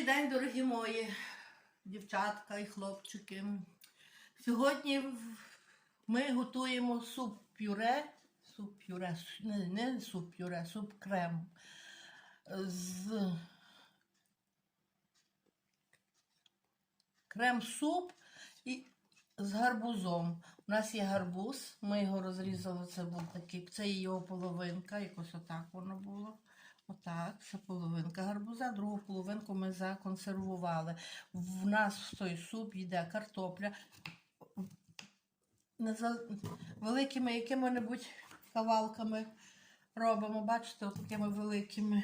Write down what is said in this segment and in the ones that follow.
Добрий день, дорогі мої дівчатка і хлопчики. Сьогодні ми готуємо суп пюре, суп пюре, не, не суп пюре, суп крем з крем-суп і з гарбузом. У нас є гарбуз, ми його розрізали, це був такий, це його половинка, якось отак воно було. Отак, це половинка гарбуза, другу половинку ми законсервували. В нас в той суп йде картопля. Великими якими-небудь кавалками робимо, бачите, такими великими.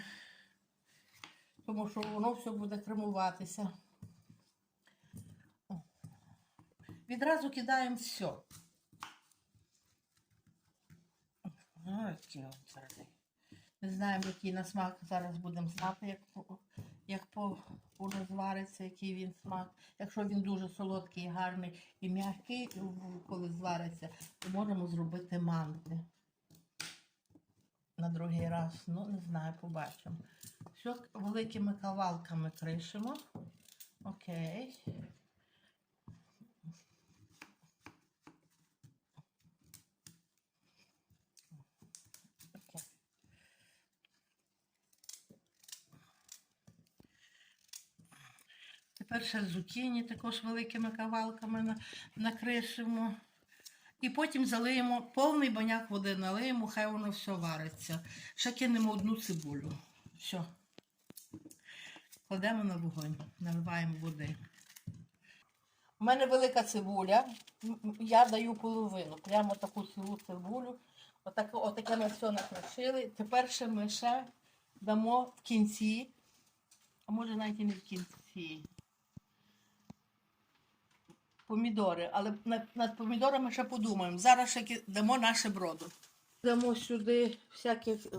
Тому що воно все буде кремуватися. Відразу кидаємо все. Ось от твердий. Не знаємо, який на смак зараз будемо знати, як, як по, розвариться, який він смак. Якщо він дуже солодкий, гарний і м'який, коли звариться, то можемо зробити манти. На другий раз. Ну, не знаю, побачимо. Все великими кавалками кришимо. Окей. Тепер ще зукіні також великими кавалками накришимо. І потім залиємо повний баняк води налиємо, хай воно все вариться. Ще кинемо одну цибулю. Все. Кладемо на вогонь, наливаємо води. У мене велика цибуля. Я даю половину. Прямо таку цілу цибулю. Отак, отаке ми все накришили. Тепер ще ми ще дамо в кінці, а може навіть і не в кінці. Помідори, але над, помідорами ще подумаємо. Зараз ще дамо наше броду. Дамо сюди всяких е,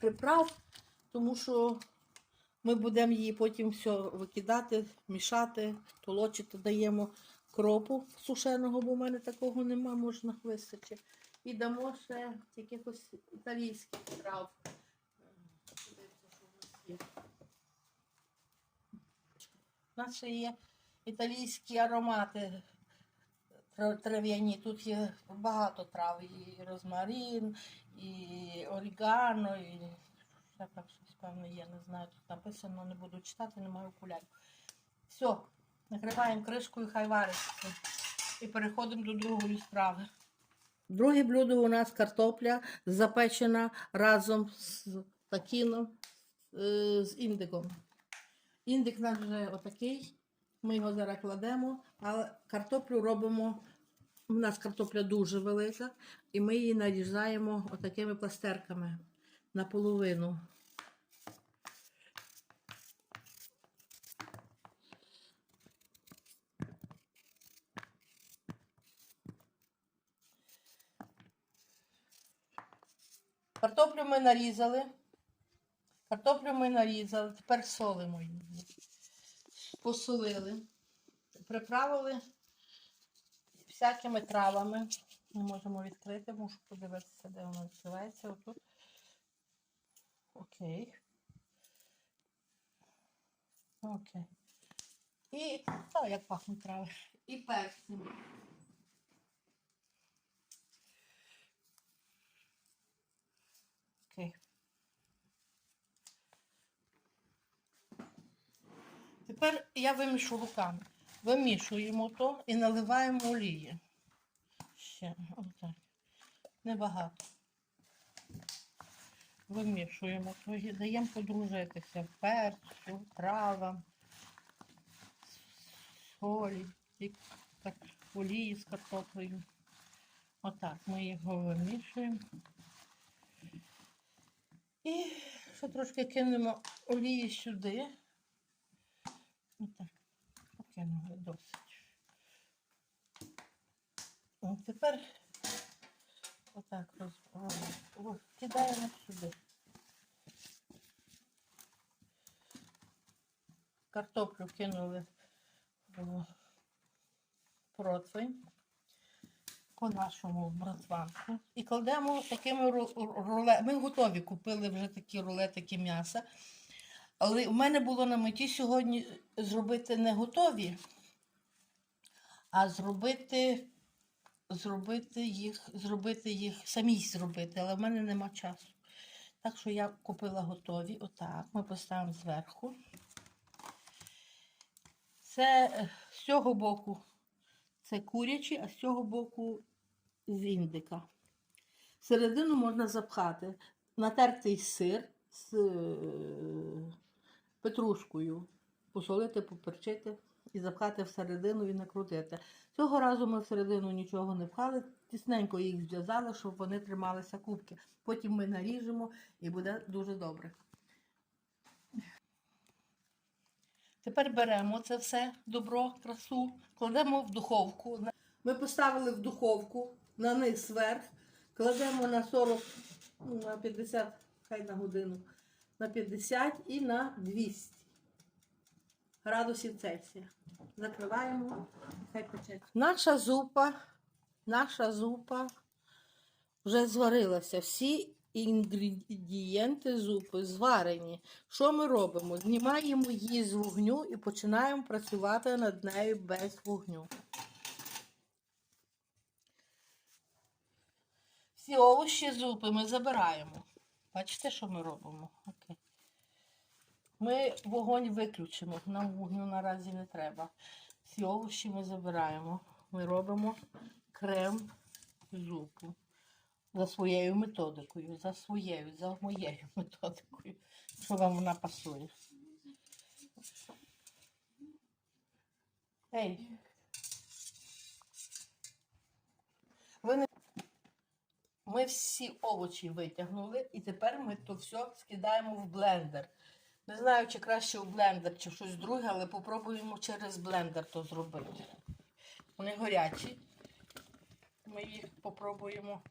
приправ, тому що ми будемо її потім все викидати, мішати, толочити, даємо кропу сушеного, бо в мене такого нема, можна вистачить. І дамо ще якихось італійських трав. Є. У нас ще є італійські аромати трав'яні. Тут є багато трав, і розмарин, і орігано, і ще там щось певне є, не знаю, тут написано, не буду читати, не маю окулярів. Все, накриваємо кришкою, хай вариться. І переходимо до другої страви. Друге блюдо у нас картопля запечена разом з такіном, е, з індиком. Індик у нас вже отакий. Ми його зараз кладемо, але картоплю робимо. У нас картопля дуже велика, і ми її нарізаємо отакими пластерками наполовину. Картоплю ми нарізали. Картоплю ми нарізали, тепер солимо її. Посолили, приправили всякими травами. Ми можемо відкрити, можу подивитися, де воно відкривається. Отут. Окей. Окей. І, о, як пахнуть трави. І перцем. Окей. Тепер я вимішу руками. Вимішуємо то і наливаємо олії. Ще отак. Небагато. Вимішуємо то даємо подружитися перцю, травам, солі, так, олії з картоплею. Отак ми його вимішуємо. І ще трошки кинемо олії сюди. Отак. Покинули досить. О, тепер отак роз... роз- роз- кидаємо сюди. Картоплю кинули в противень по нашому братванку. І кладемо такими ру- руле. Ми готові купили вже такі рулетики м'яса. Але в мене було на меті сьогодні зробити не готові, а зробити, зробити їх, зробити їх самі зробити, але в мене нема часу. Так що я купила готові. Отак. Ми поставимо зверху. Це е, з цього боку це курячі, а з цього боку з індика. Середину можна запхати. Натертий сир з е, петрушкою, посолити, поперчити і запхати всередину і накрутити. Цього разу ми всередину нічого не пхали, тісненько їх зв'язали, щоб вони трималися кубки. Потім ми наріжемо і буде дуже добре. Тепер беремо це все добро, красу, кладемо в духовку. Ми поставили в духовку на низ вверх, кладемо на 40, ну, на 50, хай на годину, на 50 і на 200 градусів Цельсія. Закриваємо, хай печеться. Наша зупа, наша зупа вже зварилася. Всі інгредієнти зупи зварені. Що ми робимо? Знімаємо її з вогню і починаємо працювати над нею без вогню. Всі овочі зупи ми забираємо. Бачите, що ми робимо? Окей. Ми вогонь виключимо, нам вогню наразі не треба. Всі овочі ми забираємо. Ми робимо крем зупу за своєю методикою, за своєю, за моєю методикою, що вам вона пасує. Ей. Ви не... Ми всі овочі витягнули, і тепер ми то все скидаємо в блендер. Не знаю, чи краще в блендер, чи щось друге, але попробуємо через блендер то зробити. Вони горячі. Ми їх попробуємо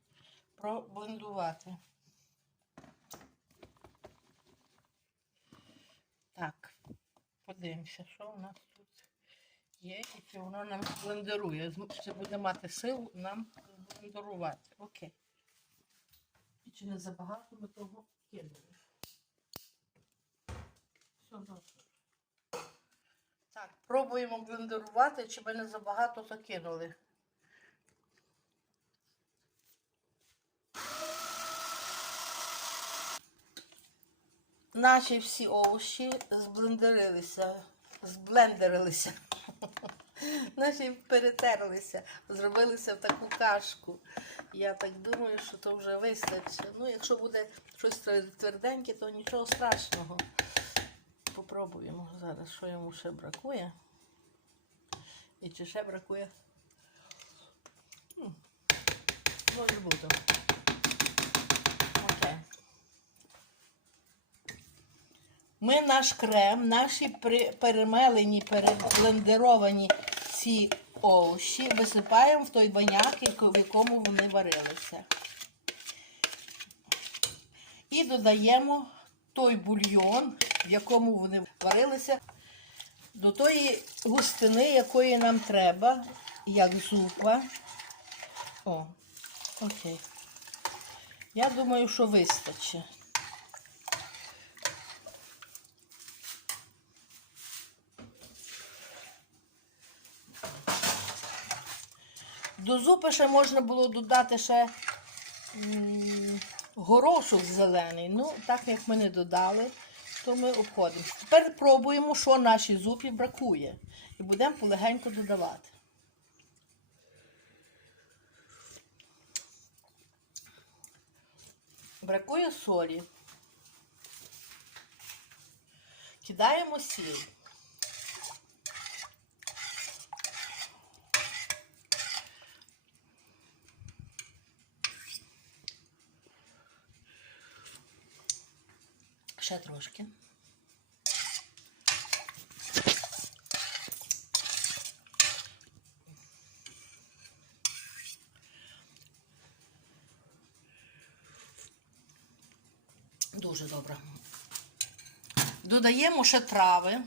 проблендувати. Так, подивимося, що у нас тут є, і чи воно нам блендерує. Чи буде мати силу нам блендерувати. Окей. Чи не забагато ми того кинули? Все добре. Так, пробуємо блендерувати, чи ми не забагато закинули. Наші всі овочі зблендерилися, зблендерилися. Наші перетерлися, зробилися в таку кашку. Я так думаю, що то вже вистачить. Ну, якщо буде щось тверденьке, то нічого страшного. Попробуємо зараз, що йому ще бракує. І чи ще бракує? Може бути. Окей. Ми наш крем, наші перемелені, переблендеровані ці овочі висипаємо в той баняк, в якому вони варилися. І додаємо той бульйон, в якому вони варилися, до тої густини, якої нам треба, як зупа. О, окей. Я думаю, що вистачить. До зупи ще можна було додати ще горошок зелений. Ну, так як ми не додали, то ми обходимо. Тепер пробуємо, що нашій зупі бракує. І будемо полегенько додавати. Бракує солі. Кидаємо сіль. Ще трошки. Дуже добре. Додаємо ще трави.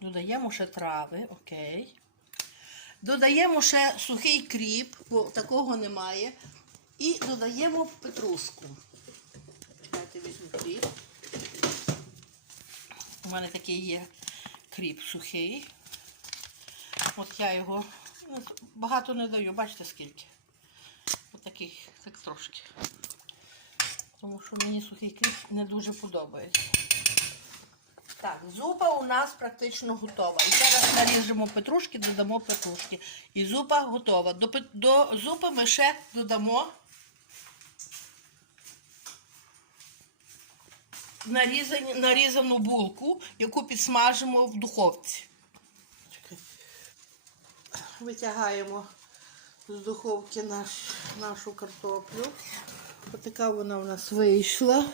Додаємо ще трави, окей. Додаємо ще сухий кріп, бо такого немає. І додаємо петрушку. Чекайте, візьму кріп. У мене такий є кріп сухий. От я його ну, багато не даю, бачите скільки. От так трошки. Тому що мені сухий кріп не дуже подобається. Так, зупа у нас практично готова. І зараз наріжемо петрушки, додамо петрушки. І зупа готова. До, до зупи ми ще додамо нарізані, нарізану булку, яку підсмажимо в духовці. Витягаємо з духовки наш, нашу картоплю. Отака вона у нас вийшла.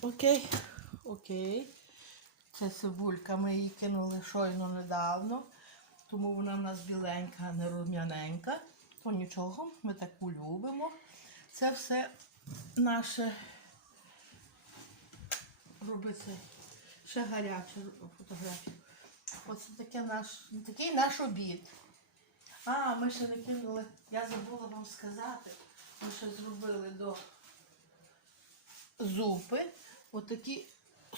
Окей. Окей. Це цибулька, ми її кинули щойно недавно, тому вона в нас біленька, а не рум'яненька. То нічого, ми таку любимо. Це все наше робиться ще гаряче фотографію. Оце таке наш, такий наш обід. А, ми ще не кинули, я забула вам сказати, ми ще зробили до зупи отакі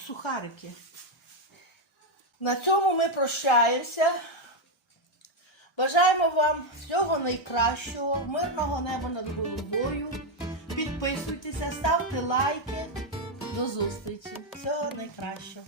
сухарики. На цьому ми прощаємося. Бажаємо вам всього найкращого, мирного неба над головою. Підписуйтеся, ставте лайки. До зустрічі. Всього найкращого.